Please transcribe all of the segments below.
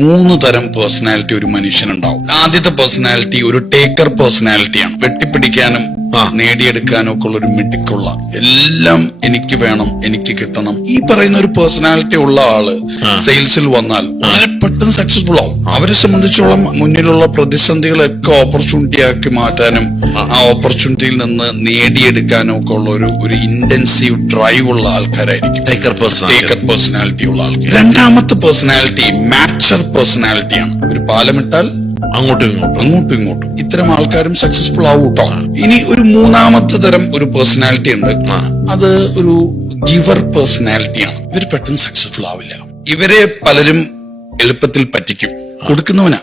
മൂന്ന് തരം പേഴ്സണാലിറ്റി ഒരു മനുഷ്യനുണ്ടാവും. ആദ്യത്തെ പേഴ്സണാലിറ്റി ഒരു ടേക്കർ പേഴ്സണാലിറ്റിയാണ്. വെട്ടിപ്പിടിക്കാനും നേടിയെടുക്കാനും ഒക്കെ ഉള്ള ഒരു മിടുക്കുള്ള, എല്ലാം എനിക്ക് വേണം, എനിക്ക് കിട്ടണം, ഈ പറയുന്ന ഒരു പേഴ്സണാലിറ്റി ഉള്ള ആള് സെയിൽസിൽ വന്നാൽ വളരെ പെട്ടെന്ന് സക്സസ്ഫുൾ ആവും. അവരെ സംബന്ധിച്ചോളം മുന്നിലുള്ള പ്രതിസന്ധികളൊക്കെ ഓപ്പർച്യൂണിറ്റി ആക്കി മാറ്റാനും ആ ഓപ്പർച്യൂണിറ്റിയിൽ നിന്ന് നേടിയെടുക്കാനും ഒക്കെ ഉള്ള ഒരു ഇന്റൻസീവ് ഡ്രൈവ് ഉള്ള ആൾക്കാരായിരിക്കും ടേക്കർ പേഴ്സണാലിറ്റി ഉള്ള ആൾക്കാർ. രണ്ടാമത്തെ പേഴ്സണാലിറ്റി മാച്ചർ പേഴ്സണാലിറ്റിയാണ്. ഒരു പാലമിട്ടാൽ അങ്ങോട്ടും ഇങ്ങോട്ടും ഇത്തരം ആൾക്കാരും സക്സസ്ഫുൾ ആവും കേട്ടോ. ഇനി ഒരു മൂന്നാമത്തെ തരം ഒരു പേഴ്സണാലിറ്റി ഉണ്ട്. അത് ഒരു ഗിവർ പേഴ്സണാലിറ്റിയാണ്. ഇവർ പെട്ടെന്ന് സക്സസ്ഫുൾ ആവില്ല. ഇവരെ പലരും എളുപ്പത്തിൽ പറ്റിക്കും. കൊടുക്കുന്നവനാ,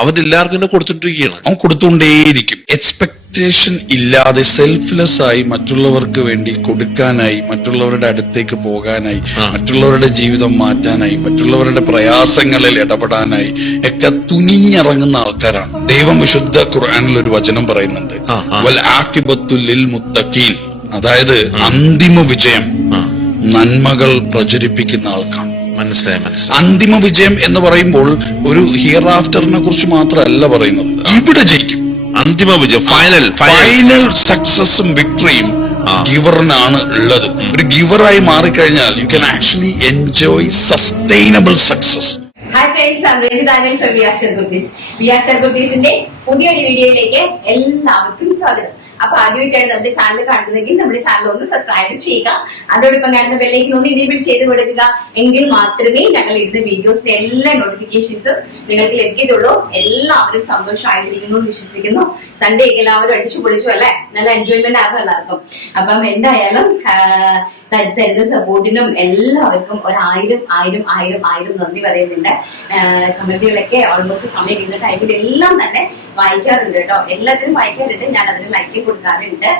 അവരെല്ലാവർക്കും കൊടുത്തിട്ടിരിക്കുകയാണ്. അവൻ കൊടുത്തുകൊണ്ടേയിരിക്കും. എക്സ്പെക്ടേഷൻ ഇല്ലാതെ സെൽഫ്ലെസ് ആയി മറ്റുള്ളവർക്ക് വേണ്ടി കൊടുക്കാനായി, മറ്റുള്ളവരുടെ അടുത്തേക്ക് പോകാനായി, മറ്റുള്ളവരുടെ ജീവിതം മാറ്റാനായി, മറ്റുള്ളവരുടെ പ്രയാസങ്ങളിൽ ഇടപെടാനായി ഒക്കെ തുനിഞ്ഞിറങ്ങുന്ന ആൾക്കാരാണ്. ദൈവം വിശുദ്ധ ഖുർആനിൽ ഒരു വചനം പറയുന്നുണ്ട്, വൽ ആഖിബത്തു ലിൽ മുത്തഖീൻ. അതായത് അന്തിമ വിജയം നന്മകൾ പ്രചരിപ്പിക്കുന്ന ആൾക്കാണ്. മനസ്സിലായി. അന്തിമ വിജയം എന്ന് പറയുമ്പോൾ ഒരു ഹിയർ ആഫ്റ്ററിനെ കുറിച്ച് മാത്രമല്ല പറയുന്നത്. ഇവിടെ ജയിക്കും. അന്തിമ വിജയം, ഫൈനൽ സക്സസും വിക്ടറിയും ഗിവറിനാണ് ഉള്ളത്. ഒരു ഗിവറായി മാറിക്കഴിഞ്ഞാൽ you can actually enjoy sustainable success. Hi friends, I am Daniel from Viaster കുർത്തീസിന്റെ പുതിയൊരു വീഡിയോയിലേക്ക് എല്ലാവർക്കും സ്വാഗതം. അപ്പൊ ആദ്യമായിട്ടാണ് നമ്മുടെ ചാനൽ കാണുന്നതെങ്കിൽ നമ്മുടെ ചാനൽ ഒന്ന് സബ്സ്ക്രൈബ് ചെയ്യുക. അതോടൊപ്പം കാണുന്ന ബെല്ലൈക്കൻ ഒന്ന് എനേബിൾ ചെയ്ത് കൊടുക്കുക. എങ്കിൽ മാത്രമേ ഞങ്ങൾ ഇടുന്ന വീഡിയോസിന്റെ എല്ലാ നോട്ടിഫിക്കേഷൻസും നിങ്ങൾക്ക് ലഭിക്കത്തുള്ളൂ. എല്ലാവരും സന്തോഷമായിട്ടിരിക്കുന്നു എന്ന് വിശ്വസിക്കുന്നു. സൺഡേ ഒക്കെ എല്ലാവരും അടിച്ചു പൊളിച്ചു അല്ലെ, നല്ല എൻജോയ്മെന്റ് ആകും എല്ലാവർക്കും. അപ്പം എന്തായാലും തരുന്ന സപ്പോർട്ടിനും എല്ലാവർക്കും ആയിരം നന്ദി പറയുന്നുണ്ട്. കമന്റുകളൊക്കെ ഓൾമോസ്റ്റ് സമയം ഇന്ന ടൈമിൽ എല്ലാം തന്നെ വായിക്കാറുണ്ട് കേട്ടോ. എല്ലാത്തിനും വായിക്കാറുണ്ട്. ഞാൻ അതിന് ലൈക്ക് കൊടുക്കാറുണ്ട്.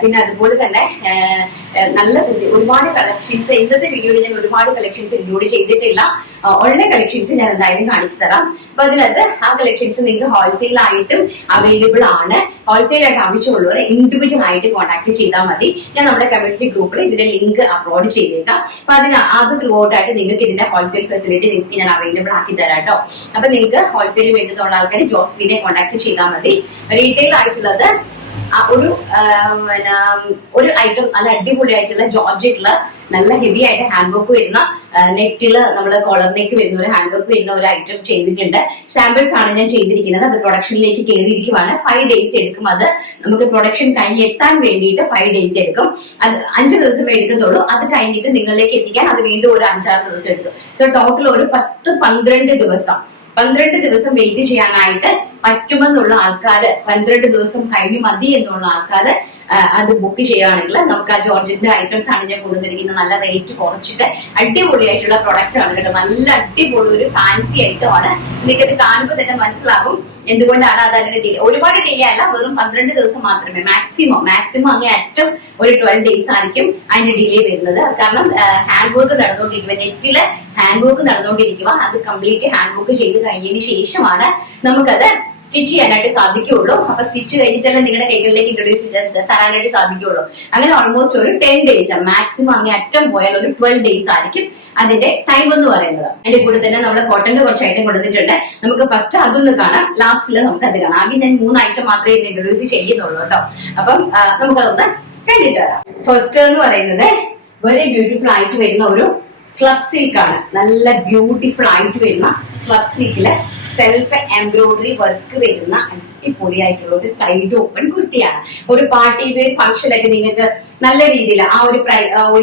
പിന്നെ അതുപോലെ തന്നെ നല്ല ഒരുപാട് കളക്ഷൻസ് ഇന്നത്തെ വീഡിയോയിൽ ഞാൻ ഒരുപാട് കളക്ഷൻസ് ഇൻക്ലൂഡ് ചെയ്തിട്ടില്ല. ഉള്ള കളക്ഷൻസ് ഞാൻ എന്തായാലും കാണിച്ചു തരാം. അപ്പൊ അതിനകത്ത് ആ കളക്ഷൻസ് നിങ്ങൾക്ക് ഹോൾസെയിൽ ആയിട്ടും അവൈലബിൾ ആണ്. ഹോൾസെയിൽ ആയിട്ട് ആവശ്യമുള്ളവർ ഇൻഡിവിജ്വൽ ആയിട്ട് കോൺടാക്ട് ചെയ്താൽ മതി. ഞാൻ നമ്മുടെ കമ്മ്യൂണിറ്റി ഗ്രൂപ്പിൽ ഇതിന്റെ ലിങ്ക് അപ്ലോഡ് ചെയ്തേക്കാം. അപ്പൊ അത് ത്രൂ ഔട്ട് ആയിട്ട് നിങ്ങൾക്ക് ഇതിന്റെ ഹോൾസെയിൽ ഫെസിലിറ്റി നിങ്ങൾക്ക് ഞാൻ അവൈലബിൾ ആക്കി തരാം കേട്ടോ. അപ്പൊ നിങ്ങൾക്ക് ഹോൾസെയിൽ വേണ്ടുന്നുള്ള ആൾക്കാർ ജോസ്ഫിനെ കോൺടാക്ട് ചെയ്താൽ മതി. റീറ്റെയിൽ ആയിട്ടുള്ളത് ഒരു ഐറ്റം നല്ല അടിപൊളിയായിട്ടുള്ള ജോർജറ്റില് നല്ല ഹെവി ആയിട്ട് ഹാൻഡ് വർക്ക് വരുന്ന നെറ്റില് നമ്മുടെ കോളറിലേക്ക് വരുന്ന ഒരു ഹാൻഡ് വർക്ക് വരുന്ന ഒരു ഐറ്റം ചെയ്തിട്ടുണ്ട്. സാമ്പിൾസ് ആണ് ഞാൻ ചെയ്തിരിക്കുന്നത്. അത് പ്രൊഡക്ഷനിലേക്ക് കയറിയിരിക്കുവാണ്. 5 days എടുക്കും. അത് നമുക്ക് പ്രൊഡക്ഷൻ കഴിഞ്ഞ് എത്താൻ വേണ്ടിയിട്ട് 5 days എടുക്കും. അത് 5 ദിവസം എടുക്കത്തുള്ളൂ. അത് കഴിഞ്ഞിട്ട് നിങ്ങളിലേക്ക് എത്തിക്കാൻ അത് വീണ്ടും ഒരു 5-6 ദിവസം എടുക്കും. സോ ടോട്ടൽ ഒരു 10-12 ദിവസം വെയിറ്റ് ചെയ്യാനായിട്ട് പറ്റുമെന്നുള്ള ആൾക്കാര്, 12 ദിവസം കഴിഞ്ഞ് മതി എന്നുള്ള ആൾക്കാര് അത് ബുക്ക് ചെയ്യുകയാണെങ്കിൽ നമുക്ക് ആ ജോർജറ്റിന്റെ ഐറ്റംസ് ആണ് ഞാൻ കൊണ്ടുവന്നിരിക്കുന്നത്. നല്ല റേറ്റ് കുറച്ചിട്ട് അടിപൊളിയായിട്ടുള്ള പ്രൊഡക്റ്റ് ആണ് കേട്ടോ. നല്ല അടിപൊളി ഒരു ഫാൻസി ഐറ്റമാണ്. നിങ്ങൾക്ക് ഇത് കാണുമ്പോൾ തന്നെ മനസ്സിലാകും എന്തുകൊണ്ടാണ് അത് അങ്ങനെ ഡിലേ. ഒരുപാട് ഡിലേ അല്ല, വെറും 12 ദിവസം മാത്രമേ. മാക്സിമം അങ്ങേ അറ്റം ഒരു 12 days ആയിരിക്കും അതിന്റെ ഡിലേ വരുന്നത്. കാരണം ഹാൻഡ് വർക്ക് നടന്നുകൊണ്ടിരിക്കുക, നെറ്റില് ഹാൻഡ് വർക്ക് നടന്നുകൊണ്ടിരിക്കുക. അത് കംപ്ലീറ്റ് ഹാൻഡ് വർക്ക് ചെയ്ത് കഴിഞ്ഞതിന് ശേഷമാണ് നമുക്കത് സ്റ്റിച്ച് ചെയ്യാനായിട്ട് സാധിക്കുകയുള്ളൂ. അപ്പൊ സ്റ്റിച്ച് കഴിഞ്ഞിട്ടല്ലേ നിങ്ങളുടെ കൈകളിലേക്ക് ഇൻട്രൊഡ്യൂസ് തരാനായിട്ട് സാധിക്കുകയുള്ളൂ. അങ്ങനെ ഓൾമോസ്റ്റ് ഒരു 10 days, മാക്സിമം അങ്ങേ അറ്റം പോയാൽ ഒരു 12 days ആയിരിക്കും അതിന്റെ ടൈം എന്ന് പറയുന്നത്. അതിന്റെ കൂടെ തന്നെ നമ്മൾ കോട്ടന്റെ കുറച്ച് ഐറ്റം കൊടുത്തിട്ടുണ്ട്. നമുക്ക് ഫസ്റ്റ് അതൊന്ന് കാണാം, ലാസ്റ്റില് നമുക്ക് അത് കാണാം. ആദ്യം ഞാൻ 3 ഐറ്റം മാത്രമേ ഇത് ഇൻട്രൊഡ്യൂസ് ചെയ്യുന്നുള്ളൂ കേട്ടോ. അപ്പം നമുക്കതൊന്ന് കണ്ടിട്ട് വരാം. ഫസ്റ്റ് എന്ന് പറയുന്നത് വെരി ബ്യൂട്ടിഫുൾ ആയിട്ട് വരുന്ന ഒരു സ്ലബ് സിൽക്ക് ആണ്. നല്ല ബ്യൂട്ടിഫുൾ ആയിട്ട് വരുന്ന സ്ലബ് സിൽക്കില് സെൽഫ് എംബ്രോയിഡറി വർക്ക് വരുന്ന അടിപൊളിയായിട്ടുള്ള ഒരു സൈഡ് ഓപ്പൺ കുർത്തിയാണ്. ഒരു പാർട്ടി വെയർ ഫംഗ്ഷനൊക്കെ നിങ്ങൾക്ക് നല്ല രീതിയിൽ ആ ഒരു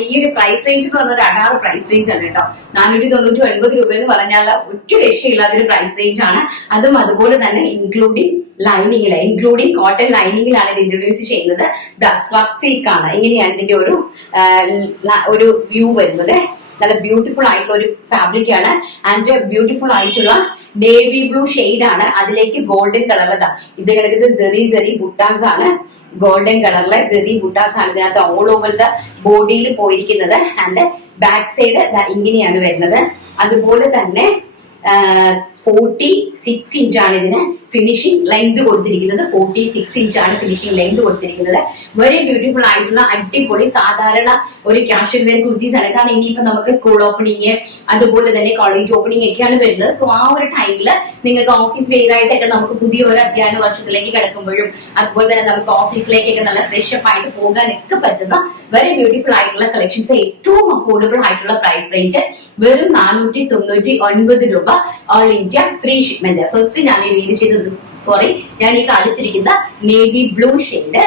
ഈ ഒരു പ്രൈസ് റേഞ്ച് എന്ന് പറഞ്ഞ ഒരു അടാറ് പ്രൈസ് റേഞ്ച് ആണ് കേട്ടോ. 499 രൂപ എന്ന് പറഞ്ഞാൽ ഒറ്റ രക്ഷയില്ലാത്തൊരു പ്രൈസ് റേഞ്ച് ആണ്. അതും അതുപോലെ തന്നെ ഇൻക്ലൂഡിംഗ് കോട്ടൺ ലൈനിങ്ങിലാണ് ഇത് ഇൻട്രൊഡ്യൂസ് ചെയ്യുന്നത്. സ്ലബ് സിൽക്ക് ആണ്. ഇങ്ങനെയാണ് ഇതിന്റെ ഒരു വ്യൂ വരുന്നത്. നല്ല ബ്യൂട്ടിഫുൾ ആയിട്ടുള്ള ഒരു ഫാബ്രിക് ആണ്. ആൻഡ് ബ്യൂട്ടിഫുൾ ആയിട്ടുള്ള നേവി ബ്ലൂ ഷെയ്ഡ് ആണ്. അതിലേക്ക് ഗോൾഡൻ കളറിലതാ ഇത് കിടക്കുന്നത് ജെറി ബുട്ടാസ് ആണ്. ഗോൾഡൻ കളറിലെ ജെറി ബുട്ടാസ് ആണ് ഇതിനകത്ത് ഓൾ ഓവർ ദ ബോഡിയിൽ പോയിരിക്കുന്നത്. ആൻഡ് ബാക്ക് സൈഡ് ഇങ്ങനെയാണ് വരുന്നത്. അതുപോലെ തന്നെ 46 ഇഞ്ചാണ് ഇതിന് ഫിനിഷിംഗ് ലെങ്ത് കൊടുത്തിരിക്കുന്നത്. 46 ഇഞ്ചാണ് ഫിനിഷിംഗ് ലെങ്ത് കൊടുത്തിരിക്കുന്നത്. വെരി ബ്യൂട്ടിഫുൾ ആയിട്ടുള്ള അടിപൊളി സാധാരണ ഒരു ക്യാഷ്വൽ വെയർ കുർത്തീസ് ആണ്. കാരണം ഇനിയിപ്പോ നമുക്ക് സ്കൂൾ ഓപ്പണിങ് അതുപോലെ തന്നെ കോളേജ് ഓപ്പണിംഗ് ഒക്കെയാണ് വരുന്നത്. സോ ആ ഒരു ടൈമില് നിങ്ങൾക്ക് ഓഫീസ് വെയർ ആയിട്ടൊക്കെ നമുക്ക് പുതിയ ഒരു അധ്യയന വർഷത്തിലേക്ക് കിടക്കുമ്പോഴും അതുപോലെ തന്നെ നമുക്ക് ഓഫീസിലേക്കൊക്കെ നല്ല ഫ്രഷ് അപ്പ് ആയിട്ട് പോകാനൊക്കെ പറ്റുന്ന വെരി ബ്യൂട്ടിഫുൾ ആയിട്ടുള്ള കളക്ഷൻസ്, ഏറ്റവും അഫോർഡബിൾ ആയിട്ടുള്ള പ്രൈസ് റേഞ്ച് വെറും 499 രൂപ, all India free shipment. First ഞാൻ ഞാൻ ഈ കാണിച്ചിരിക്കുന്ന navy blue shade.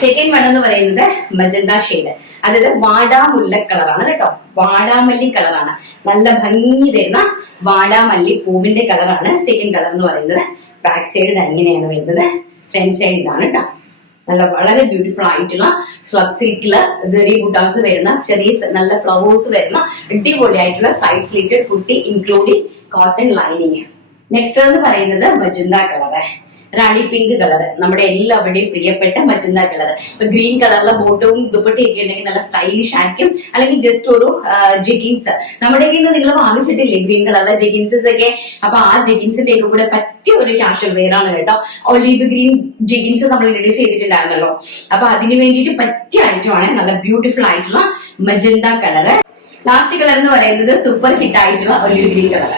Second one എന്ന് പറയുന്നത് മജന്ത ഷെയ്ഡ്, അതായത് വാടാമുല്ല കളറാണ് കേട്ടോ, വാടാമല്ലി കളറാണ്. നല്ല ഭംഗി തരുന്ന വാടാമല്ലി പൂവിന്റെ കളറാണ് സെക്കൻഡ് കളർ എന്ന് പറയുന്നത്. ബാക്ക് സൈഡ് ഇങ്ങനെയാണ് വരുന്നത്, ഫ്രണ്ട് സൈഡ് ഇതാണ് കേട്ടോ. നല്ല വളരെ ബ്യൂട്ടിഫുൾ ആയിട്ടുള്ള സ്ലബ് സിൽക്കില് ജെറി ബുട്ടാസ് വരുന്ന ചെറിയ നല്ല ഫ്ലവേഴ്സ് വരുന്ന അടിപൊളി ആയിട്ടുള്ള side സ്ലീറ്റഡ് kurti including cotton lining. Next എന്ന് പറയുന്നത് മജന്ത കളറ്, റാണി പിങ്ക് കളർ, നമ്മുടെ എല്ലാവരുടെയും പ്രിയപ്പെട്ട മജന്ത കളർ. ഗ്രീൻ കളറിലെ ബോട്ടവും ദുപ്പട്ടയൊക്കെ ഉണ്ടെങ്കിൽ നല്ല സ്റ്റൈലിഷ് ആയിരിക്കും. അല്ലെങ്കിൽ ജസ്റ്റ് ഒരു ജെഗിൻസ് നമ്മുടെ കയ്യിൽ നിന്ന് നിങ്ങൾ വാങ്ങിച്ചിട്ടില്ലേ ഗ്രീൻ കളറിലെ ജെഗിൻസസ് ഒക്കെ, അപ്പൊ ആ ജെഗിൻസിന്റെ ഒക്കെ കൂടെ പറ്റിയ ഒരു കാഷ്വൽ വെയർ ആണ് കേട്ടോ. ഒലീവ് ഗ്രീൻ ജെഗിൻസ് നമ്മൾ ഇൻട്രൊഡ്യൂസ് ചെയ്തിട്ടുണ്ടായിരുന്നല്ലോ, അപ്പൊ അതിന് വേണ്ടിയിട്ട് പറ്റിയ ഐറ്റമാണ്. നല്ല ബ്യൂട്ടിഫുൾ ആയിട്ടുള്ള മജന്ത കളർ. ലാസ്റ്റ് കളർ എന്ന് പറയുന്നത് സൂപ്പർ ഹിറ്റ് ആയിട്ടുള്ള ഒലീവ് ഗ്രീൻ കളർ,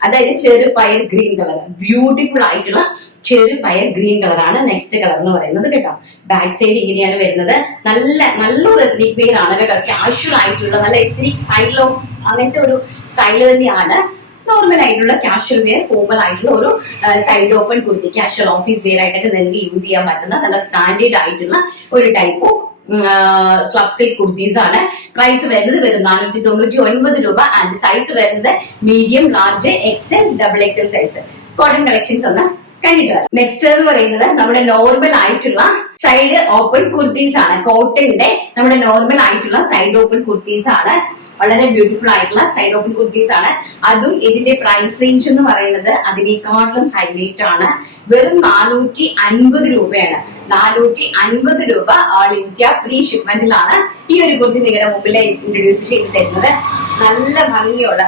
അതായത് ചെറുപയർ ഗ്രീൻ കളർ. ബ്യൂട്ടിഫുൾ ആയിട്ടുള്ള ചെറുപയർ ഗ്രീൻ കളറാണ് നെക്സ്റ്റ് കളർ എന്ന് പറയുന്നത് കേട്ടോ. ബാക്ക് സൈഡ് ഇങ്ങനെയാണ് വരുന്നത്. നല്ലൊരു എത്നിക് വെയർ ആണ് കേട്ടോ, കാഷ്വൽ ആയിട്ടുള്ള നല്ല എത്നിക് സ്റ്റൈലോ അങ്ങനത്തെ ഒരു സ്റ്റൈല് തന്നെയാണ്. നോർമൽ ആയിട്ടുള്ള കാഷ്വൽ വെയർ, ഫോർമൽ ആയിട്ടുള്ള ഒരു side open kurti, casual office wear ആയിട്ടൊക്കെ നിങ്ങൾക്ക് യൂസ് ചെയ്യാൻ പറ്റുന്ന നല്ല സ്റ്റാൻഡേർഡ് ആയിട്ടുള്ള ഒരു type of slub silk kurtis ആണ്. പ്രൈസ് വരുന്നത് വെറും 499 രൂപ. ആൻഡ് സൈസ് വരുന്നത് medium, large, XL, double XL size. Cotton collections ഒന്ന് കണ്ടിട്ട് വരാം. നെക്സ്റ്റ് എന്ന് പറയുന്നത് നമ്മുടെ നോർമൽ ആയിട്ടുള്ള സൈഡ് ഓപ്പൺ കുർത്തീസ് ആണ്. കോട്ടന്റെ നമ്മുടെ നോർമൽ ആയിട്ടുള്ള സൈഡ് ഓപ്പൺ കുർത്തീസ് ആണ്. വളരെ ബ്യൂട്ടിഫുൾ ആയിട്ടുള്ള സൈഡ് ഓപ്പൺ കുർത്തീസ് ആണ്. അതും ഇതിന്റെ പ്രൈസ് റേഞ്ച് എന്ന് പറയുന്നത് അതിനേക്കാളും ഹൈലൈറ്റ് ആണ്. വെറും 450 രൂപയാണ്. 450 രൂപ ഓൾ ഇന്ത്യ ഫ്രീ ഷിപ്മെന്റിലാണ് ഈ ഒരു കുർത്തി നിങ്ങളുടെ മുമ്പിൽ ഇൻട്രൊഡ്യൂസ് ചെയ്ത് തരുന്നത്. നല്ല ഭംഗിയുള്ള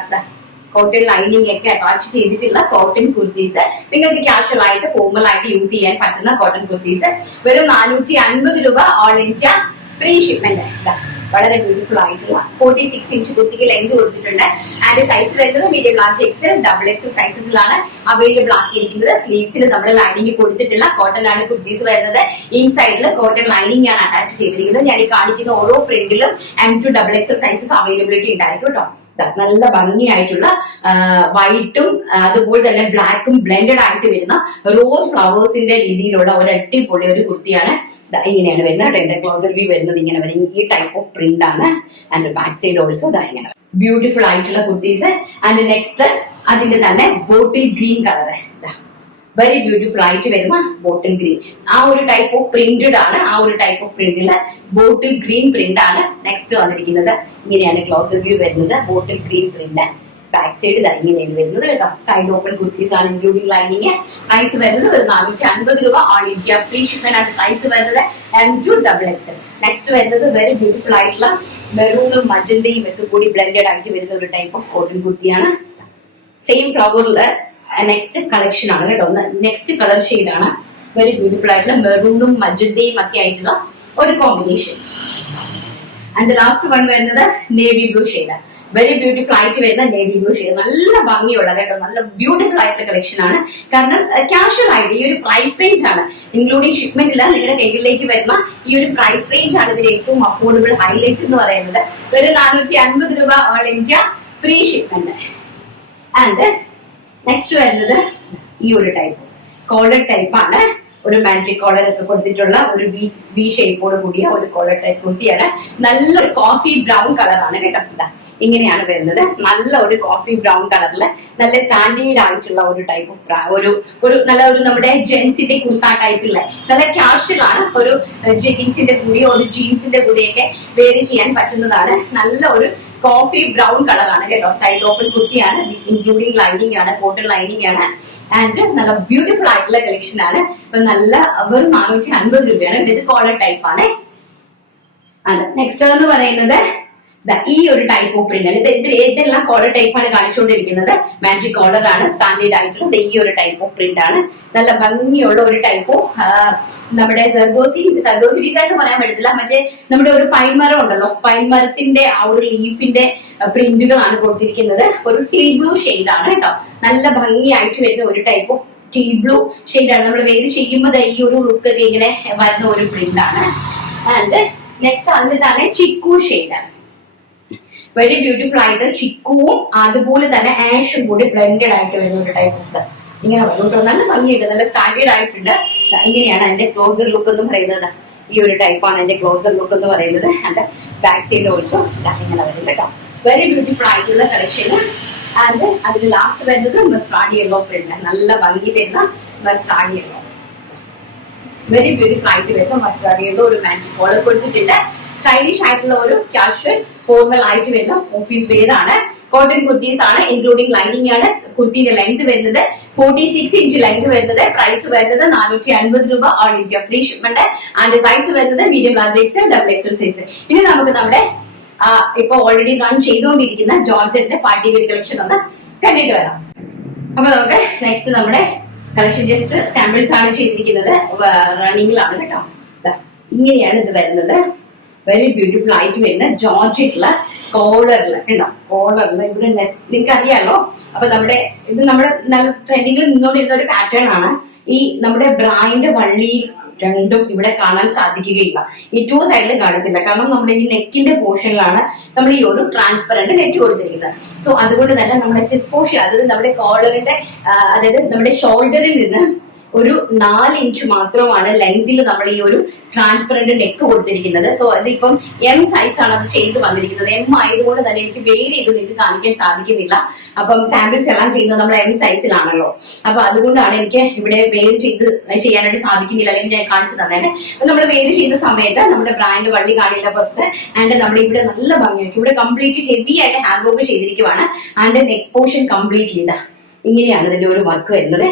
കോട്ടൺ ലൈനിങ് ഒക്കെ അറ്റാച്ച് ചെയ്തിട്ടുള്ള കോട്ടൺ കുർത്തീസ്, നിങ്ങൾക്ക് കാഷ്വൽ ആയിട്ട് ഫോർമൽ ആയിട്ട് യൂസ് ചെയ്യാൻ പറ്റുന്ന കോട്ടൺ കുർത്തീസ് വെറും 450 രൂപ ഓൾ ഇന്ത്യ ഫ്രീ ഷിപ്മെന്റ്. വളരെ ബ്യൂട്ടിഫുൾ ആയിട്ടുള്ള 46 ഇഞ്ച് കുർത്തിക്ക് ലെങ്ത് കൊടുത്തിട്ടുണ്ട്. ആൻഡ് സൈസ് വരുന്നത് medium, large, XL, double XL സൈസസിലാണ് അവൈലബിൾ ആക്കിയിരിക്കുന്നത്. സ്ലീവ്സിൽ നമ്മൾ ലൈനിങ് കൊടുത്തിട്ടുള്ള കോട്ടൺ ആണ് കുർത്തീസ് വരുന്നത്. ഇൻസൈഡിൽ കോട്ടൺ ലൈനിങ് ആണ് അറ്റാച്ച് ചെയ്തിരിക്കുന്നത്. ഞാൻ ഈ കാണിക്കുന്ന ഓരോ പ്രിന്റിലും M2 double XL sizes availability ഉണ്ടായിരിക്കും കേട്ടോ. നല്ല ഭംഗിയായിട്ടുള്ള വൈറ്റും അതുപോലെ തന്നെ ബ്ലാക്കും ബ്ലെൻഡഡ് ആയിട്ട് വരുന്ന റോസ് ഫ്ലവേഴ്സിന്റെ രീതിയിലുള്ള ഒരു അടിപൊളി ഒരു കുർത്തിയാണ്. ഇങ്ങനെയാണ് വരുന്നത്. ടെൻഡർ ക്ലോസർ വ്യൂ വരുന്നത് ഇങ്ങനെ വരും. ഈ ടൈപ്പ് ഓഫ് പ്രിന്റ് ആണ്. ആൻഡ് ബാക്ക് സൈഡ് ഓൾസോ ഇങ്ങനെ ബ്യൂട്ടിഫുൾ ആയിട്ടുള്ള കുർത്തീസ്. ആൻഡ് നെക്സ്റ്റ് അതിന്റെ തന്നെ bottle green colour, very beautiful ആയിട്ട് വരുന്ന ബോട്ടിൽ ഗ്രീൻ. ആ ഒരു ടൈപ്പ് ഓഫ് പ്രിന്റഡ് ആണ്. ആ ഒരു ടൈപ്പ് ഓഫ് പ്രിന്റില് ബോട്ടിൽ ഗ്രീൻ പ്രിന്റ് ആണ് നെക്സ്റ്റ് വന്നിരിക്കുന്നത്. ഇങ്ങനെയാണ് ക്ലോസർ വ്യൂ വരുന്നത്. Bottle green print. Back side ഇങ്ങനെയാണ് വരുന്നത് കേട്ടോ. സൈഡ് ഓപ്പൺ കുർത്തീസ് ആണ് ഇൻക്ലൂഡിംഗ് ലൈനിങ്. പ്രൈസ് വരുന്നത് 450 രൂപ ഓൾ ഇന്ത്യ ഫ്രീ ഷിപ്മെന്റ് ആണ്. സൈസ് വരുന്നത് M2 ഡബിൾ എക്സൽ. നെക്സ്റ്റ് വരുന്നത് വെരി ബ്യൂട്ടിഫുൾ ആയിട്ടുള്ള മെറൂണും മജന്തയും ഒക്കെ കൂടി ബ്ലെൻഡഡ് ആയിട്ട് വരുന്ന ഒരു ടൈപ്പ് ഓഫ് കോട്ടൺ കുർത്തിയാണ്. സെയിം ഫ്ലവറില് നെക്സ്റ്റ് കളക്ഷൻ ആണ് കേട്ടോ. നെക്സ്റ്റ് കളർ ഷെയ്ഡ് ആണ്. വെരി ബ്യൂട്ടിഫുൾ ആയിട്ടുള്ള മെറൂണും മജന്തയും ഒക്കെ ആയിട്ടുള്ള ഒരു കോമ്പിനേഷൻ. ആൻഡ് ലാസ്റ്റ് വൺ വരുന്നത് navy blue shade. Very beautiful ആയിട്ട് വരുന്ന നേവി ബ്ലൂ ഷെയ്ഡ്. നല്ല ഭംഗിയുള്ള കേട്ടോ, നല്ല ബ്യൂട്ടിഫുൾ ആയിട്ടുള്ള കളക്ഷൻ ആണ്. കാരണം കാഷ്വൽ ആയിട്ട് ഈ ഒരു പ്രൈസ് റേഞ്ച് ആണ്, ഇൻക്ലൂഡിംഗ് ഷിപ്മെന്റില്ല, നിങ്ങളുടെ ടേബിളിലേക്ക് വരുന്ന ഈ ഒരു പ്രൈസ് റേഞ്ച് ആണ് ഇതിന്റെ ഏറ്റവും അഫോർഡബിൾ ഹൈലൈറ്റ് എന്ന് പറയുന്നത്. വെറും 450 രൂപ all India free shipment. And next വരുന്നത് ഈ ഒരു ടൈപ്പ് കോളർ ടൈപ്പ് ആണ്. ഒരു മാജിക് കോളർ ഒക്കെ കൊടുത്തിട്ടുള്ള ഒരു വി ഷേപ്പോട് കൂടിയ ഒരു കോളർ ടൈപ്പ് കുർത്തിയാണ്. നല്ലൊരു കോഫി ബ്രൗൺ കളറാണ് കേട്ടോ. ഇങ്ങനെയാണ് വരുന്നത്. നല്ല ഒരു കോഫി ബ്രൗൺ കളറില് നല്ല സ്റ്റാൻഡേർഡ് ആയിട്ടുള്ള ഒരു ടൈപ്പ് ഓഫ് ഒരു നല്ല ഒരു നമ്മുടെ ജെൻസിന്റെ കുർത്ത ടൈപ്പിലെ നല്ല കാഷ്വൽ ആണ്. ഒരു ജെഗിൻസിന്റെ കൂടി ഒരു ജീൻസിന്റെ കൂടിയൊക്കെ വേരി ചെയ്യാൻ പറ്റുന്നതാണ്. നല്ല ഒരു കോഫി ബ്രൗൺ കളറാണ് കേട്ടോ. സൈഡ് ഓപ്പൺ കുർത്തിയാണ്, ഇൻക്ലൂഡിംഗ് ലൈനിങ് ആണ്, കോട്ടൺ ലൈനിങ് ആണ്. ആൻഡ് നല്ല ബ്യൂട്ടിഫുൾ ആയിട്ടുള്ള കളക്ഷൻ ആണ്. ഇപ്പൊ നല്ല വെറും 450 രൂപയാണ്. ഇത് കോളർ ടൈപ്പ് ആണ്. നെക്സ്റ്റ് എന്ന് പറയുന്നത് ഈ ഒരു ടൈപ്പ് ഓഫ് പ്രിന്റ് ആണ്. ഇതെല്ലാം കോളർ ടൈപ്പ് ആണ് കാണിച്ചുകൊണ്ടിരിക്കുന്നത്. മാജിക് കോളർ ആണ് സ്റ്റാൻഡേർഡ് ആയിട്ടുള്ളത്. ഈ ഒരു ടൈപ്പ് ഓഫ് പ്രിന്റ് ആണ്. നല്ല ഭംഗിയുള്ള ഒരു ടൈപ്പ് ഓഫ് നമ്മുടെ സർദോസി ഡിസൈൻ എന്ന് പറയാൻ പറ്റത്തില്ല. മറ്റേ നമ്മുടെ ഒരു പൈൻമരം ഉണ്ടല്ലോ, പൈൻമരത്തിന്റെ ആ ഒരു ലീഫിന്റെ പ്രിന്റുകളാണ് കൊടുത്തിരിക്കുന്നത്. ഒരു ടീ ബ്ലൂ ഷെയ്ഡ് ആണ് കേട്ടോ. നല്ല ഭംഗിയായിട്ട് വരുന്ന ഒരു type of tea blue shade ആണ്. നമ്മൾ വേര് ചെയ്യുമ്പോൾ ഈ ഒരു ലുക്ക് ഒക്കെ ഇങ്ങനെ വരുന്ന ഒരു പ്രിന്റ് ആണ്. ആൻഡ് നെക്സ്റ്റ് അതിന്റെതാണ് ചിക്കു ഷെയ്ഡ്. വെരി ബ്യൂട്ടിഫുൾ ആയിട്ട് ചിക്കുവും അതുപോലെ തന്നെ ആഷും കൂടി ബ്ലെൻഡഡ് ആയിട്ട് വരുന്ന ഒരു ടൈപ്പ് ഉണ്ട്. ഇങ്ങനെ വരും. നല്ല ഭംഗിയുണ്ട്, നല്ല സ്റ്റാൻഡേർഡ് ആയിട്ടുണ്ട്. ഇങ്ങനെയാണ് അതിന്റെ ക്ലോസർ ലുക്ക് എന്ന് പറയുന്നത്. ഈ ഒരു ടൈപ്പാണ് അതിന്റെ ക്ലോസർ ലുക്ക് എന്ന് പറയുന്നത്. ആൻഡ് ബാക്ക് സൈഡ് ഓൾസോ ഇങ്ങനെ വരും കേട്ടോ. വെരി ബ്യൂട്ടിഫുൾ ആയിട്ടുള്ള കളക്ഷൻ. ആൻഡ് അതിൽ ലാസ്റ്റ് വരുന്നത് മസ്റ്റാർഡ് യെല്ലോ പ്രിന്റ്. നല്ല ഭംഗി തരുന്ന മസ്റ്റാർഡ് യെല്ലോ. വെരി ബ്യൂട്ടിഫുൾ ആയിട്ട് വരുന്ന മസ്റ്റാർഡ് യെല്ലോ ഒരു മാജിക് കോളർ കൊടുത്തിട്ടുണ്ട്. സ്റ്റൈലിഷ് ആയിട്ടുള്ള ഒരു കാഷ്വൽ ഫോർമൽ ആയിട്ട് വരുന്ന ഓഫീസ് വെയർ ആണ്. കോട്ടൺ കുർത്തീസ് ആണ്, ഇൻക്ലൂഡിംഗ് ലൈനിങ് ആണ്. കുർത്തിന്റെ ലെങ്ത് വരുന്നത് 46 ഇഞ്ച് ലെങ്ത് വരുന്നത്. പ്രൈസ് വരുന്നത് 450 രൂപ. All India free shipment. And size വരുന്നത് medium, large XL, double XL size. ഇനി നമുക്ക് നമ്മുടെ ഇപ്പൊ ഓൾറെഡി റൺ ചെയ്തുകൊണ്ടിരിക്കുന്ന ജോർജറ്റിന്റെ പാർട്ടി വെയർ കളക്ഷൻ ഒന്ന് കണ്ടിട്ട് വരാം. അപ്പൊ നമുക്ക് നെക്സ്റ്റ് നമ്മുടെ കളക്ഷൻ ജസ്റ്റ് സാമ്പിൾസ് ആണ് ചെയ്തിരിക്കുന്നത്. റണ്ണിങ്ങിലാണ് കേട്ടോ. ഇങ്ങനെയാണ് ഇത് വരുന്നത്. വെരി ബ്യൂട്ടിഫുൾ ആയിട്ട് വരുന്ന ജോർജറ്റില് കോളറില് കേട്ടോ. കോളറില് ഇവിടെ നിങ്ങൾക്ക് അറിയാലോ. അപ്പൊ ഇത് നമ്മുടെ നല്ല ട്രെൻഡിങ്ങിൽ നിന്നോണ്ടിരുന്ന ഒരു പാറ്റേൺ ആണ്. ഈ നമ്മുടെ ബ്രായിന്റെ വള്ളി രണ്ടും ഇവിടെ കാണാൻ സാധിക്കുകയില്ല. ഈ 2 സൈഡിലും കാണത്തില്ല. കാരണം നമ്മുടെ ഈ നെക്കിന്റെ പോർഷനിലാണ് നമ്മൾ ഈ ഒരു ട്രാൻസ്പെറന്റ് നെറ്റ് കൊടുത്തിരിക്കുന്നത്. സോ അതുകൊണ്ട് തന്നെ നമ്മുടെ ചെസ്റ്റ് പോർഷൻ, അതായത് നമ്മുടെ കോളറിന്റെ അതായത് നമ്മുടെ ഷോൾഡറിൽ നിന്ന് ഒരു 4 ഇഞ്ച് മാത്രമാണ് ലെങ്തിൽ നമ്മൾ ഈ ഒരു ട്രാൻസ്പെറന്റ് നെക്ക് കൊടുത്തിരിക്കുന്നത്. സോ അതിപ്പം M സൈസ് ആണ് അത് ചെയ്ത് വന്നിരിക്കുന്നത്. M ആയതുകൊണ്ട് തന്നെ എനിക്ക് വേറെ ചെയ്ത് നിങ്ങൾക്ക് കാണിക്കാൻ സാധിക്കുന്നില്ല. അപ്പം സാമ്പിൾസ് എല്ലാം ചെയ്യുന്നത് നമ്മൾ M സൈസിലാണല്ലോ. അപ്പൊ അതുകൊണ്ടാണ് എനിക്ക് ഇവിടെ വേര് ചെയ്യാനായിട്ട് സാധിക്കുന്നില്ല. അല്ലെങ്കിൽ ഞാൻ കാണിച്ചു തന്നെ. നമ്മൾ വേര് ചെയ്യുന്ന സമയത്ത് നമ്മുടെ ബ്രാൻഡ് വള്ളി കാണില്ല ഫസ്റ്റ്. ആൻഡ് നമ്മുടെ ഇവിടെ നല്ല ഭംഗിയായിരിക്കും. ഇവിടെ കംപ്ലീറ്റ് ഹെവി ആയിട്ട് ഹാൻഡ് വർക്ക് ചെയ്തിരിക്കുവാണ്. ആൻഡ് നെക്ക് പോർഷൻ കംപ്ലീറ്റ്ലി ഇങ്ങനെയാണ് ഇതിന്റെ ഒരു വർക്ക് വരുന്നത്.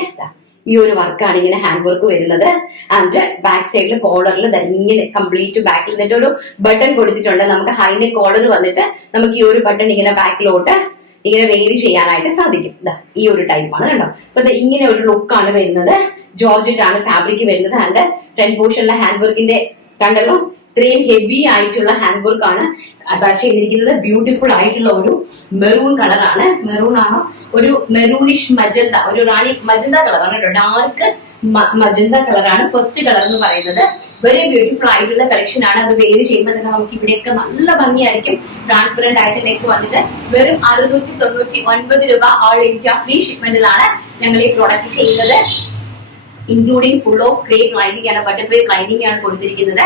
ഈ ഒരു വർക്കാണ് ഇങ്ങനെ ഹാൻഡ് വർക്ക് വരുന്നത്. ആൻഡ് ബാക്ക് സൈഡിൽ കോളറിൽ ഇങ്ങനെ കംപ്ലീറ്റ് ബാക്കിൽ ഇതിന്റെ ഒരു ബട്ടൺ കൊടുത്തിട്ടുണ്ട്. നമുക്ക് ഹൈനെക്ക് കോളർ വന്നിട്ട് നമുക്ക് ഈ ഒരു ബട്ടൺ ഇങ്ങനെ ബാക്കിലോട്ട് ഇങ്ങനെ വേരി ചെയ്യാനായിട്ട് സാധിക്കും. ഈ ഒരു ടൈപ്പാണ് കേട്ടോ. അപ്പൊ ഇങ്ങനെ ഒരു ലുക്കാണ് വരുന്നത്. ജോർജറ്റ് ആണ് ഫാബ്രിക് വരുന്നത്. ആൻഡ് ഫ്രണ്ട് പോർഷനിലെ ഹാൻഡ് വർക്കിന്റെ കണ്ടല്ലോ, ഇത്രയും ഹെവി ആയിട്ടുള്ള ഹാൻഡ് വർക്ക് ആണ് അറ്റാച്ച് ചെയ്തിരിക്കുന്നത്. ബ്യൂട്ടിഫുൾ ആയിട്ടുള്ള ഒരു മെറൂൺ കളറാണ്. മെറൂൺ ആണ്, ഒരു മെറൂണിഷ് മജന്ത, ഒരു റാണി മജന്ത കളറാണ് കേട്ടോ. ഡാർക്ക് മജന്ത കളറാണ് ഫസ്റ്റ് കളർ എന്ന് പറയുന്നത്. വെരി ബ്യൂട്ടിഫുൾ ആയിട്ടുള്ള കളക്ഷൻ ആണ്. അത് വേര് ചെയ്യുമ്പോൾ തന്നെ നമുക്ക് ഇവിടെയൊക്കെ നല്ല ഭംഗിയായിരിക്കും. ട്രാൻസ്പെറന്റ് ആയിട്ട് നെക്ക് വന്നിട്ട് വെറും 699 രൂപ. ഓൾ ഇന്ത്യ ഫ്രീ ഷിപ്മെന്റിലാണ് ഞങ്ങൾ ഈ പ്രോഡക്റ്റ് ചെയ്യുന്നത്. Including full of crepe lining ആണ്, ബട്ടർ ക്രേപ്പ് ലൈനിങ് ആണ് കൊടുത്തിരിക്കുന്നത്.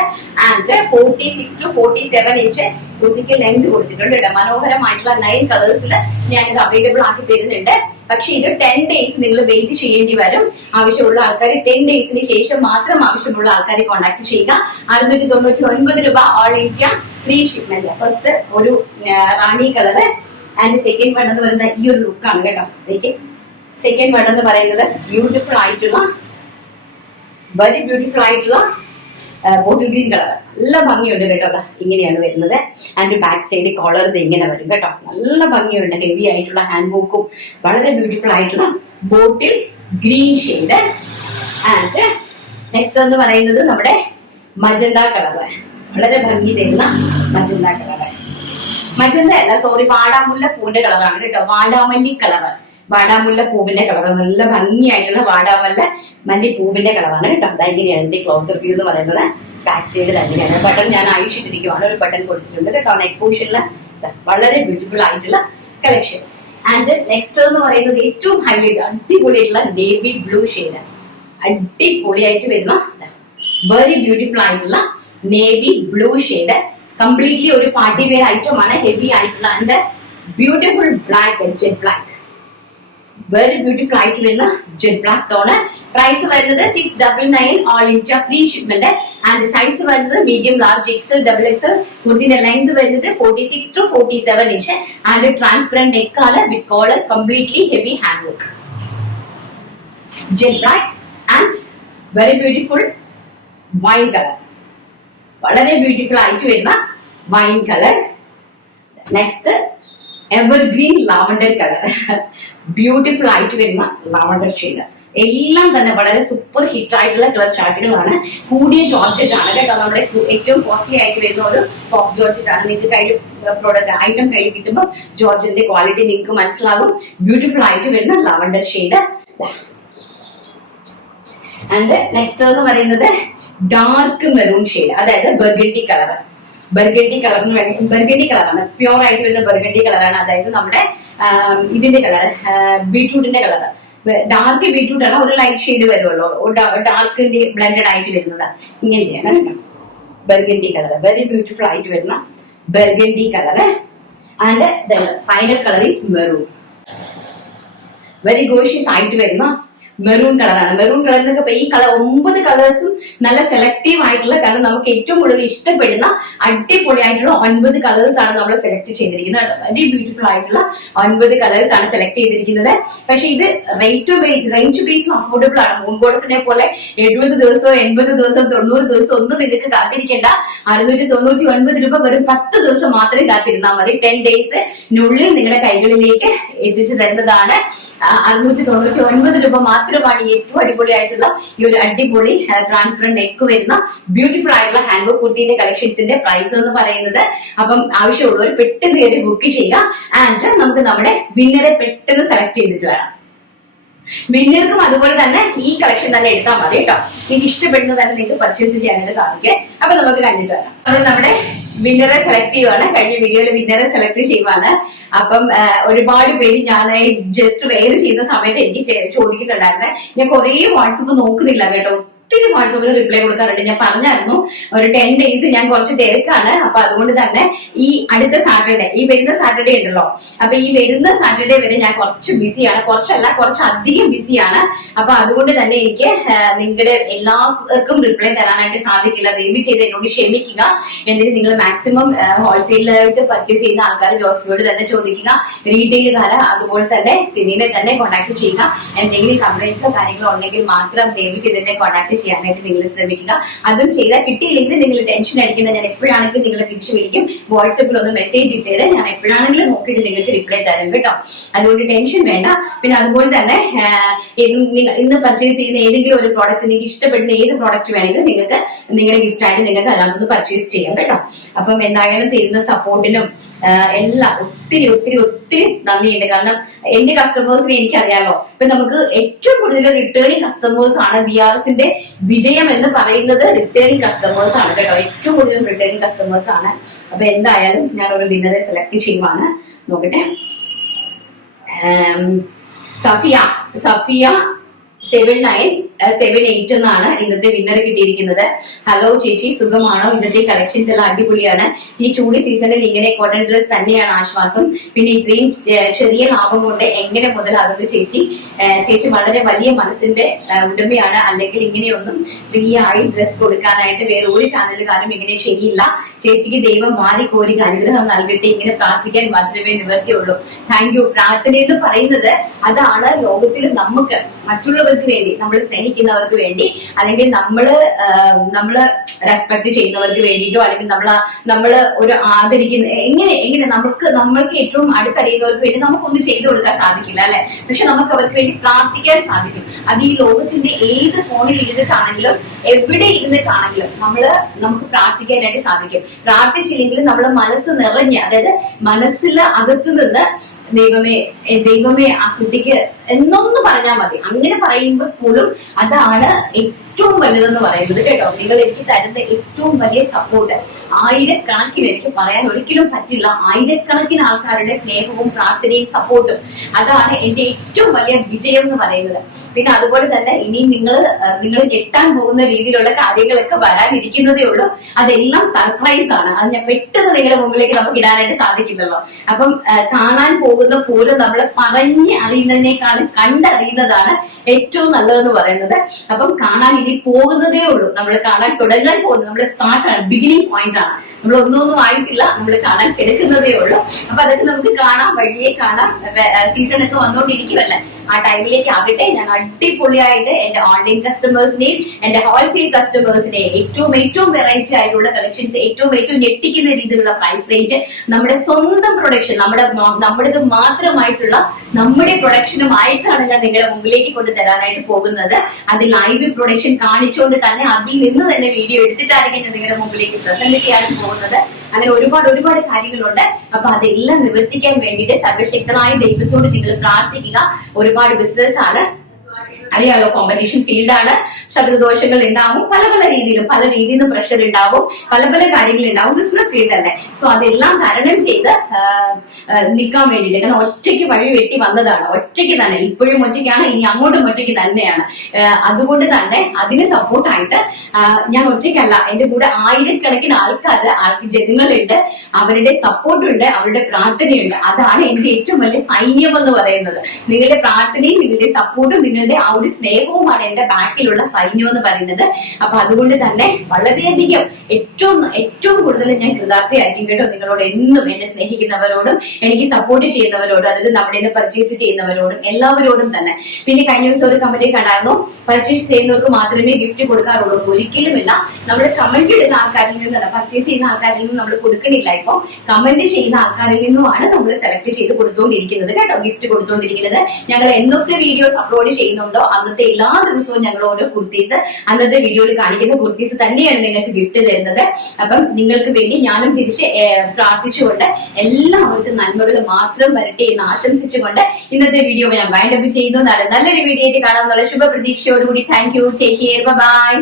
ആൻഡ് 46 to 47 ഇഞ്ച് കുർത്തിക്ക് ലെങ്ത് കൊടുത്തിട്ടുണ്ട് കേട്ടോ. മനോഹരമായിട്ടുള്ള 9 കളേഴ്സിൽ ഞാനിത് അവൈലബിൾ ആക്കി തരുന്നുണ്ട്. പക്ഷെ ഇത് 10 ഡേയ്സ് നിങ്ങൾ വെയിറ്റ് ചെയ്യേണ്ടി വരും. ആവശ്യമുള്ള ആൾക്കാർ 10 ഡേയ്സിന് ശേഷം മാത്രം ആവശ്യമുള്ള ആൾക്കാരെ കോൺടാക്ട് ചെയ്യുക. 699 രൂപ. All India free shipment. First ഒരു റാണി കളറ്. ആൻഡ് സെക്കൻഡ് വൺ എന്ന് പറയുന്നത് ഈ ഒരു ലുക്കാണ് കേട്ടോ. സെക്കൻഡ് വൺ എന്ന് പറയുന്നത് ബ്യൂട്ടിഫുൾ ആയിട്ടുള്ള വെരി ബ്യൂട്ടിഫുൾ ആയിട്ടുള്ള ബോട്ടിൽ ഗ്രീൻ കളർ. നല്ല ഭംഗിയുണ്ട് കേട്ടോ. ഇങ്ങനെയാണ് വരുന്നത്. ആൻഡ് ബാക്ക് സൈഡ് കോളർ ഇത് ഇങ്ങനെ വരും കേട്ടോ. നല്ല ഭംഗിയുണ്ട്. ഹെവി ആയിട്ടുള്ള ഹാൻഡ് വർക്കും വളരെ ബ്യൂട്ടിഫുൾ ആയിട്ടുള്ള bottle green shade. And next എന്ന് പറയുന്നത് നമ്മുടെ മജന്ത കളർ. വളരെ ഭംഗി തരുന്ന മജന്ത കളർ. മജന്ത അല്ല, സോറി, വാടാമുല്ല പൂവിന്റെ കളറാണ് കേട്ടോ. വാടാമല്ലി കളർ. വാടാമുല്ല പൂവിന്റെ കളർ. നല്ല ഭംഗിയായിട്ടുള്ള മല്ലി പൂവിന്റെ കളറാണ് കേട്ടോ. അതെങ്ങനെയാണ് ഇതിന്റെ ക്ലോസർ വ്യൂ എന്ന് പറയുന്നത്. ബാക്ക് സൈഡ് തന്നെയാണ്. ബട്ടൺ ഞാൻ അഴിച്ചിട്ടിരിക്കുവാണ്. ഒരു ബട്ടൺ കൊടുത്തിട്ടുണ്ട് കേട്ടോ. നെക്ക് പോർഷനിൽ വളരെ ബ്യൂട്ടിഫുൾ ആയിട്ടുള്ള കളക്ഷൻ. ആൻഡ് നെക്സ്റ്റ് എന്ന് പറയുന്നത് ഏറ്റവും ഹൈലൈറ്റ് അടിപൊളിയായിട്ടുള്ള നേവി ബ്ലൂ ഷെയ്ഡ്. അടിപൊളിയായിട്ട് വരുന്ന വെരി ബ്യൂട്ടിഫുൾ ആയിട്ടുള്ള നേവി ബ്ലൂ ഷെയ്ഡ്. കംപ്ലീറ്റ്ലി ഒരു പാർട്ടി വെയർ ഐറ്റം ആണ്. ഹെവി ആയിട്ടുള്ള and beautiful black, jet black. Very beautiful ആയിട്ട് വരുന്ന ജെറ്റ് ബ്ലാക്ക് ടോണ്. പ്രൈസ് വരുന്നത് 699. All India free shipment. And size വരുന്നത് medium, large, XL, double XL. കുർത്തിന്റെ length വരുന്നത് 46 to 47 inch. And transparent neck ആണ് with collar. Completely heavy hand work. Jet black and very beautiful wine colour. വളരെ beautiful ആയിട്ട് വരുന്ന wine colour. Next evergreen lavender colour, beautiful ആയിട്ട് വരുന്ന lavender shade. എല്ലാം തന്നെ വളരെ സൂപ്പർ ഹിറ്റ് ആയിട്ടുള്ള കളർ ചാർട്ടുകളാണ്. കൂടിയ ജോർജറ്റ് ആണ് കേട്ടോ. നമ്മുടെ ഏറ്റവും കോസ്റ്റ്ലി ആയിട്ട് വരുന്ന ഒരു ഫോക്സ് ജോർജറ്റ് ആണ്. നിങ്ങൾക്ക് കയ്യിൽ പ്രോഡക്റ്റ് ഐറ്റം കയ്യിൽ കിട്ടുമ്പോൾ ജോർജറ്റിന്റെ ക്വാളിറ്റി നിങ്ങൾക്ക് മനസ്സിലാകും. ബ്യൂട്ടിഫുൾ ആയിട്ട് വരുന്ന ലാവണ്ടർ ഷെയ്ഡ്. ആൻഡ് നെക്സ്റ്റ് എന്ന് പറയുന്നത് ഡാർക്ക് മെറൂൺ ഷെയ്ഡ്, അതായത് ബർഗണ്ടി കളർ. ബർഗണ്ടി കളറിന് വേണ്ടി ബർഗണ്ടി കളറാണ്, പ്യോർ ആയിട്ട് വരുന്ന ബർഗണ്ടി കളറാണ്. അതായത് നമ്മുടെ ഇതിന്റെ കളർ, ബീട്രൂട്ടിന്റെ കളർ. ഡാർക്ക് ബീട്രൂട്ട് ആണ്, ഒരു ലൈറ്റ് ഷെയ്ഡ് വരുമല്ലോ, ഡാർക്കിന്റെ ബ്ലെൻഡഡ് ആയിട്ട് വരുന്നത്. ഇങ്ങനെയാണ് ബർഗണ്ടി കളർ. വെരി ബ്യൂട്ടിഫുൾ ആയിട്ട് വരുന്ന burgundy colour. And the final colour is maroon. Very gorgeous ആയിട്ട് വരുന്ന മെറൂൺ കളറാണ്. മെറൂൺ കളറിനൊക്കെ ഈ കളർ 9 കളേഴ്സും നല്ല സെലക്റ്റീവ് ആയിട്ടുള്ള, കാരണം നമുക്ക് ഏറ്റവും കൂടുതൽ ഇഷ്ടപ്പെടുന്ന അടിപൊളിയായിട്ടുള്ള 9 കളേഴ്സ് ആണ് നമ്മൾ സെലക്ട് ചെയ്തിരിക്കുന്നത്. വെരി ബ്യൂട്ടിഫുൾ ആയിട്ടുള്ള 9 കളേഴ്സ് ആണ് സെലക്ട് ചെയ്തിരിക്കുന്നത്. പക്ഷെ ഇത് റേഞ്ച് ബേസ് അഫോർഡബിൾ ആണ്. മൂൺ ഗോഡ്സിനെ പോലെ 70 ദിവസവും 80 ദിവസം 90 ദിവസം ഒന്നും നിങ്ങൾക്ക് കാത്തിരിക്കേണ്ട. 699 രൂപ വെറും 10 ദിവസം മാത്രമേ കാത്തിരുന്നാൽ മതി. 10 ഡേയ്സിനുള്ളിൽ നിങ്ങളുടെ കൈകളിലേക്ക് എത്തിച്ചു തരുന്നതാണ്. 699 രൂപ മാത്രമാണ് ഏറ്റവും അടിപൊളിയായിട്ടുള്ള ഈ ഒരു അടിപൊളി ട്രാൻസ്പെറന്റ് നെക്ക് വരുന്ന ബ്യൂട്ടിഫുൾ ആയിട്ടുള്ള ഹാൻഡ് വർക്ക് കുർത്തിന്റെ കളക്ഷൻസിന്റെ പ്രൈസ് എന്ന് പറയുന്നത്. അപ്പം ആവശ്യമുള്ളവർ പെട്ടെന്ന് കയറി ബുക്ക് ചെയ്യുക. ആൻഡ് നമുക്ക് നമ്മുടെ വിന്നറെ പെട്ടെന്ന് സെലക്ട് ചെയ്തിട്ട് വരാം. വിന്നർക്കും അതുപോലെ തന്നെ ഈ കളക്ഷൻ തന്നെ എടുത്താൽ മതി കേട്ടോ. നിങ്ങൾക്ക് ഇഷ്ടപ്പെടുന്നത് തന്നെ നിങ്ങൾക്ക് പർച്ചേസ് ചെയ്യാനായിട്ട് സാധിക്കും. അപ്പൊ നമുക്ക് കണ്ടിട്ട് വരാം. അത് നമ്മുടെ വിന്നറെ സെലക്ട് ചെയ്യുവാണ്. കഴിഞ്ഞ വീഡിയോയിൽ വിന്നറെ സെലക്ട് ചെയ്യുവാണ്. അപ്പം ഒരുപാട് പേര് ഞാൻ ജസ്റ്റ് വെയർ ചെയ്യുന്ന സമയത്ത് എനിക്ക് ചോദിക്കുന്നുണ്ടായിരുന്നെ. ഞാൻ കുറേ വാട്സപ്പ് നോക്കുന്നില്ല കേട്ടോ. ഒത്തിരി വാട്സപ്പിൽ റിപ്ലൈ കൊടുക്കാറുണ്ട്. ഞാൻ പറഞ്ഞായിരുന്നു ഒരു 10 ഡേയ്സ് ഞാൻ കുറച്ച് തിരക്കാണ്. അപ്പൊ അതുകൊണ്ട് തന്നെ ഈ അടുത്ത സാറ്റർഡേ, ഈ വരുന്ന സാറ്റർഡേ ഉണ്ടല്ലോ, അപ്പൊ ഈ വരുന്ന സാറ്റർഡേ വരെ ഞാൻ കുറച്ച് ബിസിയാണ്. കുറച്ചധികം ബിസിയാണ്. അപ്പൊ അതുകൊണ്ട് തന്നെ എനിക്ക് നിങ്ങളുടെ എല്ലാവർക്കും റിപ്ലൈ തരാനായിട്ട് സാധിക്കില്ല. ദയവ് ചെയ്ത് എന്നോട് ക്ഷമിക്കുക. എന്നിട്ട് നിങ്ങൾ മാക്സിമം ഹോൾസെയിലായിട്ട് പർച്ചേസ് ചെയ്യുന്ന ആൾക്കാർ ജോസ്ഫിയോട് തന്നെ ചോദിക്കുക. റീറ്റെയിലുകാരെ അതുപോലെ തന്നെ സിനിനെ തന്നെ കോൺടാക്ട് ചെയ്യുക. എന്തെങ്കിലും കംപ്ലൈൻസോ കാര്യങ്ങളോ ഉണ്ടെങ്കിൽ മാത്രം ദയവ് ചെയ്ത് എന്നെ കോൺടാക്ട് ചെയ്യാനായിട്ട് നിങ്ങൾ ശ്രമിക്കുക. അതും ചെയ്താൽ കിട്ടിയില്ലെങ്കിൽ നിങ്ങൾ ടെൻഷൻ അടിക്കുന്ന, ഞാൻ എപ്പോഴാണെങ്കിലും നിങ്ങളെ തിരിച്ചു വിളിക്കും. വാട്സപ്പിൽ ഒന്ന് മെസ്സേജ് ഇട്ടേര്, ഞാൻ എപ്പോഴാണെങ്കിലും നോക്കിയിട്ട് നിങ്ങൾക്ക് റിപ്ലൈ തരും കേട്ടോ. അതുകൊണ്ട് ടെൻഷൻ വേണ്ട. പിന്നെ അതുപോലെ തന്നെ ഇന്ന് പർച്ചേസ് ചെയ്യുന്ന ഏതെങ്കിലും ഒരു പ്രോഡക്റ്റ്, നിങ്ങൾക്ക് ഇഷ്ടപ്പെടുന്ന ഏത് പ്രോഡക്റ്റ് വേണമെങ്കിലും നിങ്ങൾക്ക് നിങ്ങളുടെ ഗിഫ്റ്റ് ആയിട്ട് നിങ്ങൾക്ക് അതിനകത്തൊന്ന് പർച്ചേസ് ചെയ്യാം കേട്ടോ. അപ്പം എന്തായാലും തരുന്ന സപ്പോർട്ടിനും എല്ലാം ഒത്തിരി ഒത്തിരി ഒത്തിരി നന്ദിയുണ്ട്. കാരണം എന്റെ കസ്റ്റമേഴ്സിനെ എനിക്കറിയാലോ. ഇപ്പൊ നമുക്ക് ഏറ്റവും കൂടുതൽ റിട്ടേണിംഗ് കസ്റ്റമേഴ്സ് ആണ്. BRSന്റെ വിജയം എന്ന് പറയുന്നത് റിട്ടേണിംഗ് കസ്റ്റമേഴ്സ് ആണ് കേട്ടോ. ഏറ്റവും കൂടുതൽ റിട്ടേണിംഗ് കസ്റ്റമേഴ്സ് ആണ്. അപ്പൊ എന്തായാലും ഞാൻ ഒരു വിന്നറെ സെലക്ട് ചെയ്യുവാണ്. നോക്കട്ടെ, സഫിയ 7978 എന്നാണ് ഇന്നത്തെ വിന്നർ കിട്ടിയിരിക്കുന്നത്. ഹലോ ചേച്ചി, സുഖമാണോ? ഇന്നത്തെ കളക്ഷൻസ് എല്ലാം അടിപൊളിയാണ്. ഈ ചൂട് സീസണിൽ ഇങ്ങനെ കോട്ടൺ ഡ്രസ് തന്നെയാണ് ആശ്വാസം. പിന്നെ ഇത്രയും ചെറിയ ലാഭം കൊണ്ട് എങ്ങനെ മുതലാകുന്നത് ചേച്ചി? ചേച്ചി വളരെ വലിയ മനസ്സിന്റെ ഉടമയാണ്. അല്ലെങ്കിൽ ഇങ്ങനെയൊന്നും ഫ്രീ ആയി ഡ്രസ് കൊടുക്കാനായിട്ട് വേറെ ഒരു ചാനലുകാരും ഇങ്ങനെ ചെയ്യില്ല. ചേച്ചിക്ക് ദൈവം വാരി കോരി അനുഗ്രഹം നൽകട്ടെ. ഇങ്ങനെ പ്രാർത്ഥിക്കാൻ മാത്രമേ നിവർത്തിയുള്ളൂ. Thank you. പ്രാർത്ഥന എന്ന് പറയുന്നത് അതാണ് ലോകത്തിൽ നമുക്ക് മറ്റുള്ളവർക്ക് വേണ്ടി, നമ്മൾ സ്നേഹിക്കുന്നവർക്ക് വേണ്ടി, അല്ലെങ്കിൽ നമ്മള് റെസ്പെക്ട് ചെയ്യുന്നവർക്ക് വേണ്ടിയിട്ടോ, അല്ലെങ്കിൽ നമ്മള് ഒരു ആദരിക്കുന്ന എങ്ങനെ നമ്മൾക്ക് ഏറ്റവും അടുത്തറിയുന്നവർക്ക് വേണ്ടി നമുക്കൊന്നും ചെയ്തു കൊടുക്കാൻ സാധിക്കില്ല അല്ലെ. പക്ഷെ നമുക്ക് അവർക്ക് വേണ്ടി പ്രാർത്ഥിക്കാൻ സാധിക്കും. അത് ഈ ലോകത്തിന്റെ ഏത് കോണിൽ ഇരുന്നിട്ടാണെങ്കിലും എവിടെ ഇരുന്നിട്ടാണെങ്കിലും നമുക്ക് പ്രാർത്ഥിക്കാനായിട്ട് സാധിക്കും. പ്രാർത്ഥിച്ചില്ലെങ്കിലും നമ്മുടെ മനസ്സ് നിറഞ്ഞ്, അതായത് മനസ്സിൽ അകത്തു നിന്ന് ദൈവമേ ആ കുട്ടിക്ക് എന്നൊന്ന് പറഞ്ഞാൽ മതി. അങ്ങനെ പറയുമ്പോൾ പോലും അതാണ് ഏറ്റവും വലുതെന്ന് പറയുന്നത് കേട്ടോ. നിങ്ങൾ എനിക്ക് തരുന്ന ഏറ്റവും വലിയ സപ്പോർട്ട്. ആയിരക്കണക്കിന്, എനിക്ക് പറയാൻ ഒരിക്കലും പറ്റില്ല, ആയിരക്കണക്കിന് ആൾക്കാരുടെ സ്നേഹവും പ്രാർത്ഥനയും സപ്പോർട്ടും, അതാണ് എന്റെ ഏറ്റവും വലിയ വിജയം എന്ന് പറയുന്നത്. പിന്നെ അതുപോലെ തന്നെ ഇനിയും നിങ്ങൾ ഞെട്ടാൻ പോകുന്ന രീതിയിലുള്ള കാര്യങ്ങളൊക്കെ വരാനിരിക്കുന്നതേ ഉള്ളൂ. അതെല്ലാം സർപ്രൈസ് ആണ്. അത് ഞാൻ പെട്ടെന്ന് നിങ്ങളുടെ മുമ്പിലേക്ക് നമുക്ക് ഇടാനായിട്ട് സാധിക്കില്ലല്ലോ. അപ്പം കാണാൻ പോകുന്ന പോലും നമ്മൾ പറഞ്ഞ് അറിയുന്നതിനേക്കാളും കണ്ടറിയുന്നതാണ് ഏറ്റവും നല്ലതെന്ന് പറയുന്നത്. അപ്പം കാണാൻ ഇനി പോകുന്നതേ ഉള്ളൂ. നമ്മൾ കാണാൻ തുടങ്ങാൻ പോകുന്നത് നമ്മുടെ സ്റ്റാർട്ടാണ്, ബിഗിനിങ് പോയിന്റ് ആണ്. കാണാം. നമ്മൾ ഒന്നും ആയിട്ടില്ല, നമ്മൾ കാണാൻ കിടക്കുന്നതേ ഉള്ളൂ. അപ്പൊ അതൊക്കെ നമുക്ക് കാണാം, വഴിയെ കാണാം. സീസൺ ഒക്കെ വന്നുകൊണ്ടിരിക്കുമല്ലേ, ആ ടൈമിലേക്ക് ആകട്ടെ ഞാൻ അടിപൊളിയായിട്ട് എന്റെ ഓൺലൈൻ കസ്റ്റമേഴ്സിനെയും എന്റെ ഹോൾസെയിൽ കസ്റ്റമേഴ്സിനെയും ഏറ്റവും വെറൈറ്റി ആയിട്ടുള്ള കളക്ഷൻസ്, ഏറ്റവും ഞെട്ടിക്കുന്ന രീതിയിലുള്ള പ്രൈസ് റേഞ്ച്, നമ്മുടെ സ്വന്തം പ്രൊഡക്ഷൻ, നമ്മുടേത് മാത്രമായിട്ടുള്ള നമ്മുടെ പ്രൊഡക്ഷനുമായിട്ടാണ് ഞാൻ നിങ്ങളുടെ മുമ്പിലേക്ക് കൊണ്ടുതരാനായിട്ട് പോകുന്നത്. അത് ലൈവ് പ്രൊഡക്ഷൻ കാണിച്ചുകൊണ്ട് തന്നെ അതിൽ നിന്ന് തന്നെ വീഡിയോ എടുത്തിട്ടായിരിക്കും ഞാൻ നിങ്ങളുടെ മുമ്പിലേക്ക് പ്രസന്റ് ചെയ്യാൻ പോകുന്നത്. അങ്ങനെ ഒരുപാട് കാര്യങ്ങളുണ്ട്. അപ്പൊ അതെല്ലാം നിവർത്തിക്കാൻ വേണ്ടിയിട്ട് സർവശക്തനായ ദൈവത്തോട് നിങ്ങൾ പ്രാർത്ഥിക്കുക. ഒരുപാട് ബിസിനസ് ആണ്, അറിയാലോ, കോമ്പറ്റീഷൻ ഫീൽഡാണ്, ശത്രുദോഷങ്ങൾ ഉണ്ടാവും, പല രീതിയിൽ നിന്നും പ്രഷർ ഉണ്ടാവും, പല കാര്യങ്ങൾ ഉണ്ടാവും, ബിസിനസ് ഫീൽഡ് അല്ലേ. സോ അതെല്ലാം തരണം ചെയ്ത് നിൽക്കാൻ വേണ്ടിയിട്ട്, കാരണം ഒറ്റയ്ക്ക് വഴി വെട്ടി വന്നതാണ്, ഒറ്റയ്ക്ക് തന്നെ, ഇപ്പോഴും ഒറ്റയ്ക്കാണ്, ഇനി അങ്ങോട്ടും ഒറ്റയ്ക്ക് തന്നെയാണ്. അതുകൊണ്ട് തന്നെ അതിന് സപ്പോർട്ടായിട്ട് ഞാൻ ഒറ്റയ്ക്കല്ല, എന്റെ കൂടെ ആയിരക്കണക്കിന് ജനങ്ങളുണ്ട്, അവരുടെ സപ്പോർട്ടുണ്ട്, അവരുടെ പ്രാർത്ഥനയുണ്ട്. അതാണ് എന്റെ ഏറ്റവും വലിയ സൈന്യം എന്ന് പറയുന്നത്. നിങ്ങളുടെ പ്രാർത്ഥനയും നിങ്ങളുടെ സപ്പോർട്ടും നിങ്ങളുടെ ആ ഒരു സ്നേഹവുമാണ് എന്റെ ബാക്കിലുള്ള സൈന്യം എന്ന് പറയുന്നത്. അപ്പൊ അതുകൊണ്ട് തന്നെ വളരെയധികം ഏറ്റവും കൂടുതൽ ഞാൻ കൃതാർത്ഥയായിരിക്കും കേട്ടോ നിങ്ങളോട്, എന്നും എന്നെ സ്നേഹിക്കുന്നവരോടും എനിക്ക് സപ്പോർട്ട് ചെയ്യുന്നവരോടും, അതായത് നമ്മുടെ പർച്ചേസ് ചെയ്യുന്നവരോടും എല്ലാവരോടും തന്നെ. പിന്നെ കഴിഞ്ഞ ദിവസം ഒരു കമന്റ് കണ്ടായിരുന്നു, പർച്ചേസ് ചെയ്യുന്നവർക്ക് മാത്രമേ ഗിഫ്റ്റ് കൊടുക്കാറുള്ളൂ. ഒരിക്കലുമില്ല. നമ്മൾ കമന്റ് ഇടുന്ന ആൾക്കാരിൽ നിന്നല്ല, പർച്ചേസ് ചെയ്യുന്ന ആൾക്കാരിൽ നിന്നും നമ്മൾ കൊടുക്കണില്ല. ഇപ്പൊ കമന്റ് ചെയ്യുന്ന ആൾക്കാരിൽ നിന്നുമാണ് നമ്മൾ സെലക്ട് ചെയ്ത് കൊടുത്തുകൊണ്ടിരിക്കുന്നത് കേട്ടോ, ഗിഫ്റ്റ് കൊടുത്തുകൊണ്ടിരിക്കുന്നത്. ഞങ്ങൾ എന്തൊക്കെ വീഡിയോസ് അപ്ലോഡ് ചെയ്യുന്നുണ്ടോ അന്നത്തെ എല്ലാ ദിവസവും ഞങ്ങൾ ഓരോ കുർത്തീസ്, അന്നത്തെ വീഡിയോയിൽ കാണിക്കുന്ന കുർത്തീസ് തന്നെയാണ് നിങ്ങൾക്ക് ഗിഫ്റ്റ് തരുന്നത്. അപ്പം നിങ്ങൾക്ക് വേണ്ടി ഞാനും തിരിച്ച് പ്രാർത്ഥിച്ചുകൊണ്ട് എല്ലാവർക്കും നന്മകൾ മാത്രം വരട്ടെ എന്ന് ആശംസിച്ചുകൊണ്ട് ഇന്നത്തെ വീഡിയോ ഞാൻ വൈൻഡ് അപ്പ് ചെയ്യുന്നതാണ്. നല്ലൊരു വീഡിയോ ആയിട്ട് കാണാമെന്നുള്ള ശുഭപ്രതീക്ഷയോടുകൂടി thank you, take care, by.